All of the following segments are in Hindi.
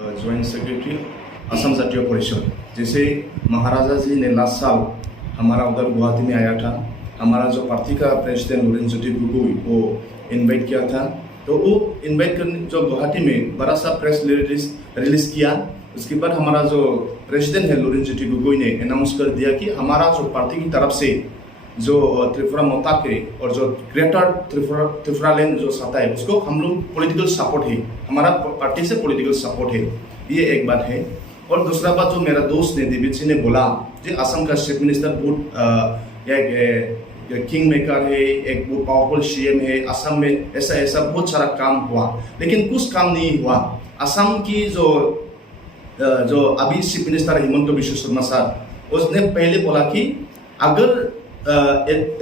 ज्वाइंट सेक्रेटरी असम जातीय परिषद। जैसे महाराजा जी ने लास्ट साल हमारा उधर गुवाहाटी में आया था, हमारा जो पार्टी का प्रेसिडेंट लुरिनज्योति गोगोई वो इनवाइट किया था, तो वो इनवाइट करने जो गुवाहाटी में बड़ा सा प्रेस रिलीज किया। उसके बाद हमारा जो प्रेसिडेंट है लुरिनज्योति गोगोई ने अनाउंस कर दिया कि हमारा जो पार्टी की तरफ से जो त्रिपुरा मोता के और जो ग्रेटर त्रिपुरा लैंड जो साता है उसको हम लोग पॉलिटिकल सपोर्ट है, हमारा पार्टी से पॉलिटिकल सपोर्ट है, ये एक बात है। और दूसरा बात जो मेरा दोस्त ने देवी जी ने बोला कि असम का चीफ मिनिस्टर बहुत एक किंग मेकर है, एक बहुत पावरफुल सीएम है, असम में ऐसा ऐसा बहुत सारा काम हुआ, लेकिन कुछ काम नहीं हुआ। असम की जो अभी chief minister Himanta Biswa Sharma sir, उसने पहले बोला कि अगर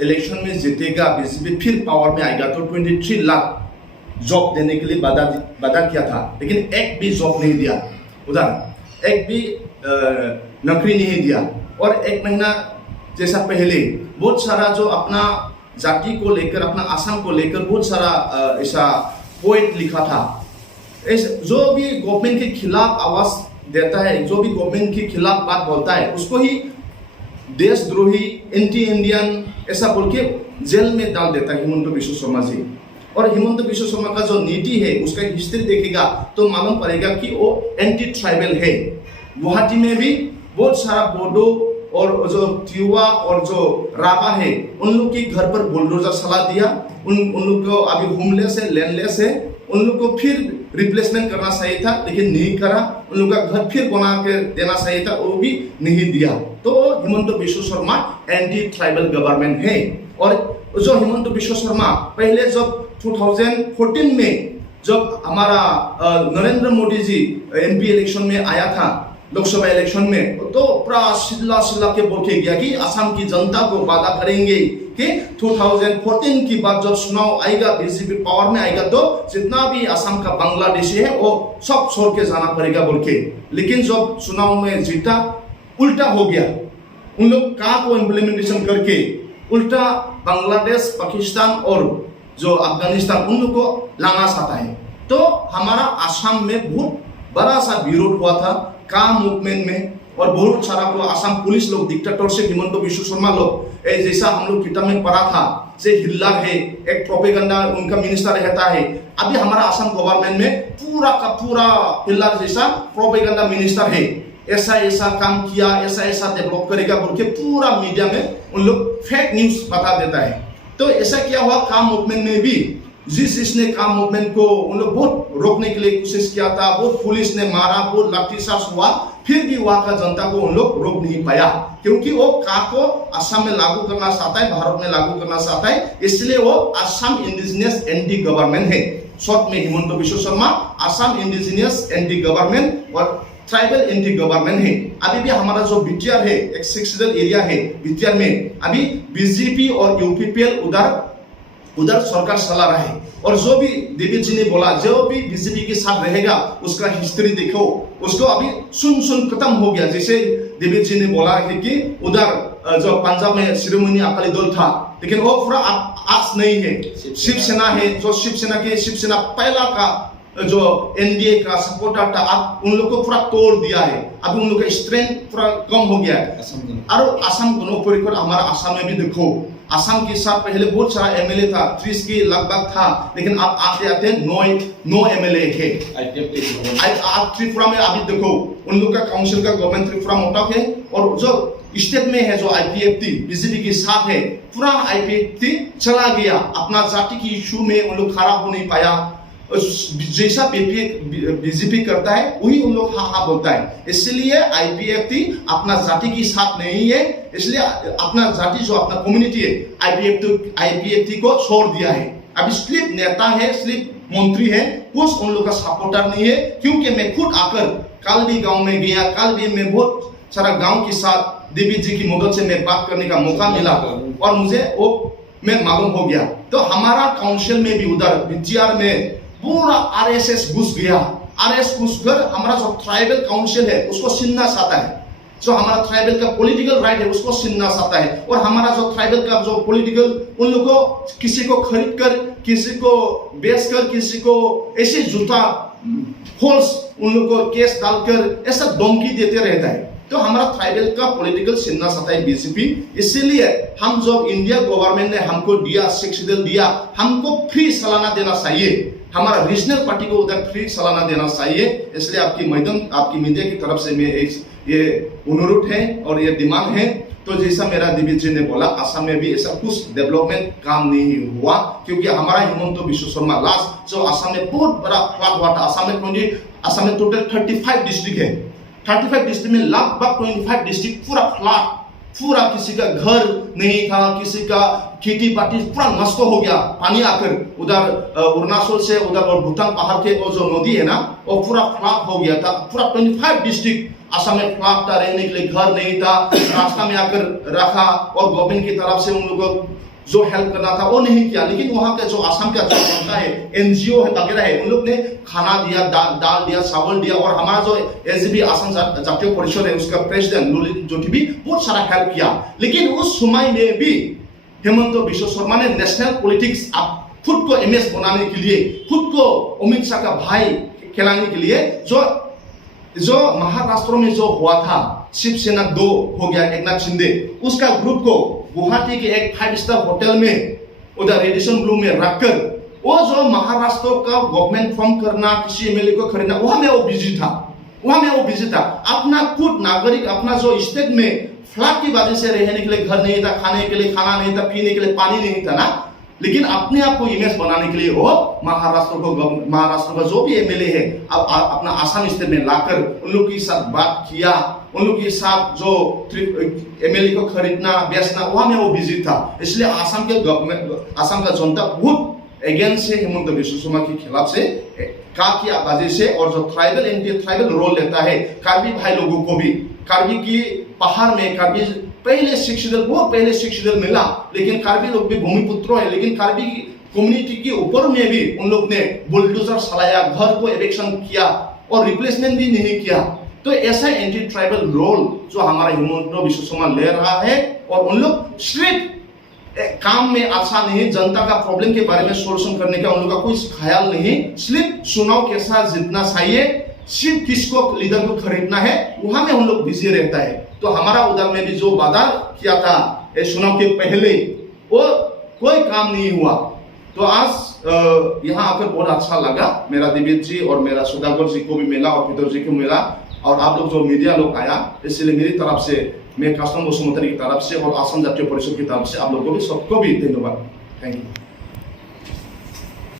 इलेक्शन में जीतेगा बीजेपी फिर पावर में आएगा तो 23 लाख जॉब देने के लिए वादा किया था, लेकिन एक भी जॉब नहीं दिया, उधर एक भी नौकरी नहीं दिया। और एक महीना जैसा पहले बहुत सारा जो अपना जाति को लेकर, अपना असम को लेकर बहुत सारा ऐसा पोएट लिखा था। जो भी गवर्नमेंट के खिलाफ आवाज देता है, जो भी गवर्नमेंट के खिलाफ बात बोलता है, उसको ही देशद्रोही, एंटी इंडियन ऐसा बोल के जेल में डाल देता है हिमंत बिश्व शर्मा जी। और हिमंत बिश्व शर्मा का जो नीति है उसका हिस्ट्री देखेगा तो मालूम पड़ेगा कि वो एंटी ट्राइबल है। गुवाहाटी में भी बहुत सारा बोडो और जो तिवा और जो राबा है उन लोग के घर पर बुलडोजर चला दिया, उन लोग को अभी होमलेस है, लैंडलेस है, उन लोग को फिर रिप्लेसमेंट करना चाहिए था लेकिन नहीं करा। उन लोग का घर फिर बना के देना चाहिए था, वो भी नहीं दिया। तो Himanta Biswa Sharma anti tribal government है। और जो हिमंत बिश्व शर्मा पहले जब 2014 में जब हमारा नरेंद्र मोदी जी एमपी इलेक्शन में आया था, लोकसभा इलेक्शन में, तो पूरा सिला के बोल के गया कि असम की जनता को वादा करेंगे कि 2014 की बाद जब चुनाव आएगा, बीजेपी पावर में आएगा, तो जितना भी असम का बांग्लादेशी है वो सब छोड़ के जाना पड़ेगा बोल के। लेकिन जब चुनाव में जीता उल्टा हो गया, उन लोग कहाँ को इम्प्लीमेंटेशन करके उल्टा बांग्लादेश, पाकिस्तान और जो अफगानिस्तान उन लोग को लाना चाहता है। तो हमारा असम में बहुत बड़ा सा विरोध हुआ था का मूवमेंट में, और बहुत सारा असम पुलिस लोग, डिक्टेटरशिप हिमंत बिश्व शर्मा लोग, जैसा हम लोग किताब में पढ़ा था, जे हिल्लार है, एक प्रोपेगेंडा उनका मिनिस्टर रहता है। अभी हमारा असम गवर्नमेंट में पूरा का पूरा हिल्लार जैसा प्रोपेगेंडा मिनिस्टर है, ऐसा ऐसा काम किया, ऐसा ऐसा डेवलप करेगा बोल के पूरा मीडिया में उन लोग फेक न्यूज बता देता है। तो ऐसा क्या हुआ काम मूवमेंट में भी, जिसने काम मूवमेंट को उन लोग बहुत रोकने के लिए कोशिश किया था, बहुत पुलिस ने मारा, बहुत लाठीचार्ज हुआ, फिर भी वहां का जनता को उन लोग रोक नहीं पाया, क्योंकि वो का को असम में लागू करना चाहता है, भारत में लागू करना चाहता है, इसलिए वो असम इंडिजिनियस एंटी गवर्नमेंट है। शॉर्ट में Himanta Biswa Sharma Assam indigenous anti government और ट्राइबल एंटी गवर्नमेंट है। अभी भी हमारा जो बीटीआर है, एक सेक्शनल एरिया है बीटीआर में, अभी बीजेपी और यूपीपीएल उधर सरकार चला रहा है। और जो भी देवी जी ने बोला, जो भी बीजेपी के साथ रहेगा उसका हिस्ट्री देखो, उसको अभी सुन खत्म हो गया। जैसे देवी जी ने बोला कि उधर जो पंजाब में शिरोमणि अकाली दल था, लेकिन वो पूरा आज नहीं है, शिवसेना है। जो शिवसेना पहला का जो एनडीए का सपोर्टर था, अब उन लोग को पूरा तोड़ दिया है, अभी उन लोग का स्ट्रेंथ पूरा कम हो गया है। और असम गण परिषद हमारा असम में भी देखो, असम के साथ पहले बहुत सारा एमएलए था, 30 के लगभग था, लेकिन अब आते आते 9 एमएलए है। आप त्रिपुरा में अभी देखो उन लोग का काउंसिल का गवर्नमेंट त्रिपुरा मोटा है, और जो स्टेट में है जो आईपीएफटी बीजेपी के साथ है, पूरा आईपीएफटी चला गया। अपना जाति की इशू में उन लोग खड़ा हो नहीं पाया, जैसा बीजेपी करता है वही उन लोग हाँ बोलता है। इसलिए आईपीएफटी अपना जाति के साथ नहीं है, इसलिए अपना जाति जो अपना कम्युनिटी है आईपीएफटी को छोड़ दिया है। अभी सिर्फ नेता है, सिर्फ मंत्री है, कुछ उन लोग का सपोर्टर नहीं है। क्योंकि मैं खुद आकर कालबी गांव में गया, कालबी में बहुत सारा गांव के साथ देवी जी की मदद से मैं बात करने का मौका मिला, और मुझे वो मैं मालूम हो गया। तो हमारा काउंसिल में भी उधर बीटीआर में पूरा आरएसएस घुस गया। आरएस घुसकर हमारा जो ट्राइबल काउंसिल है उसको छीनना चाहता है, जो हमारा ट्राइबल का पॉलिटिकल राइट है उसको छीनना चाहता है। और हमारा जो ट्राइबल का जो पॉलिटिकल, उन लोगों को किसी को खरीद कर, किसी को बेच कर, किसी को ऐसे जूता फोर्स उन लोग को केस डालकर ऐसा धमकी देते रहता है। तो हमारा ट्राइबल का पॉलिटिकल सिन्ना सता है बीजेपी। इसीलिए हम जो इंडिया गवर्नमेंट ने हमको दिया, शिक्षित दिया, हमको फ्री सालाना देना चाहिए, हमारा रीजनल पार्टी को उधर फ्री सालाना देना चाहिए। इसलिए आपकी मीडिया की तरफ से मैं ये अनुरोध है और ये डिमांड है। तो जैसा मेरा दिव्य जी ने बोला, असम में भी ऐसा कुछ डेवलपमेंट काम नहीं हुआ, क्योंकि हमारा हिमंत बिश्व शर्मा लास्ट जो असम में बहुत बड़ा फ्लड हुआ था। असम में टोटल 35 डिस्ट्रिक्ट है। 35 डिस्ट्रिक्ट में लगभग 25 डिस्ट्रिक्ट पूरा फ्लड, पूरा किसी का घर नहीं था, किसी का खेती बाड़ी पूरा नष्ट हो गया पानी आकर। उधर अरुणाचल से उधर और भूटान पहाड़ के वो जो नदी है ना, वो पूरा फ्लड हो गया था। पूरा 25 डिस्ट्रिक्ट असम में फ्लड था, रहने के लिए घर नहीं था, रास्ता में आकर रखा और गवर्नमेंट की तरफ से उन लोगों को जो हेल्प करना था वो नहीं किया। लेकिन वहाँ का जो असम का जो जनता है, एनजीओ है वगैरह है, उन लोग ने खाना दिया, दाल दिया, चावल दिया। और हमारा जो एसजीपी असम जातीय परिषद है उसका प्रेसिडेंट ललित ज्योति भी बहुत सारा हेल्प किया। लेकिन उस समय में भी हिमंत बिश्व शर्मा ने नेशनल पॉलिटिक्स खुद को इमेज बनाने के लिए, खुद को अमित शाह का भाई कहलाने के लिए, जो महाराष्ट्र में जो हुआ था शिवसेना 2 हो गया, एकनाथ शिंदे, उसका ग्रुप को गुवाहाटी के एक 5 स्टार होटल में उधर रेडिसन ब्लू में रखकर वो जो महाराष्ट्र का गवर्नमेंट फॉर्म करना, किसी एमएलए को खरीदना, वहां में वो बिजी था। अपना खुद नागरिक, अपना जो स्टेट में फ्लड की वजह से रहने के लिए घर नहीं था, खाने के लिए खाना नहीं था, पीने के लिए पानी नहीं था ना, लेकिन अपने आप को इमेज बनाने के लिए वो महाराष्ट्र का जो भी एमएलए है अब अपना आसाम स्टेट में लाकर उन लोग के साथ बात किया, उन लोग के साथ जो एमएलए को खरीदना बेचना, वहां में वो बिजी था। इसलिए आसाम का जनता बहुत अगेंस्ट है हिमंत बिश्व शर्मा के खिलाफ से की वजह से। और जो ट्राइबल एंटी ट्राइबल रोल लेता है कार्बी भाई लोगों को भी, कार्बी की पहाड़ में कार्बी बहुत पहले शिक्षित मिला, लेकिन कार्बी लोग भी भूमिपुत्र है, लेकिन कार्बी कम्युनिटी के ऊपर में भी उन लोग ने बुलडोजर चलाया, घर को एविक्शन किया और रिप्लेसमेंट भी नहीं किया। तो ऐसा एंटी ट्राइबल रोल जो हमारा हिमंत बिश्व शर्मा ले रहा है, और उन लोग सिर्फ काम में अच्छा नहीं, जनता का प्रॉब्लम के बारे में सोल्यूशन करने का उन लोग का कोई ख्याल नहीं, सिर्फ चुनाव के साथ जीतना चाहिए, सिर्फ किसको लीडर को खरीदना है, वहां में उन लोग बिजी रहता है। तो हमारा उधर में भी जो वादा किया था चुनाव के पहले, वो कोई काम नहीं हुआ। तो आज यहाँ आकर बहुत अच्छा लगा, मेरा दिव्य जी और मेरा सुधाकर जी को भी मिला और पीटर जी को मिला, और आप लोग जो मीडिया लोग आया, इसलिए मेरी तरफ से, मैं कास्टम बसुमतारी की तरफ से और असम जातीय परिषद की तरफ से आप लोग को भी सबको भी धन्यवाद। Thank you.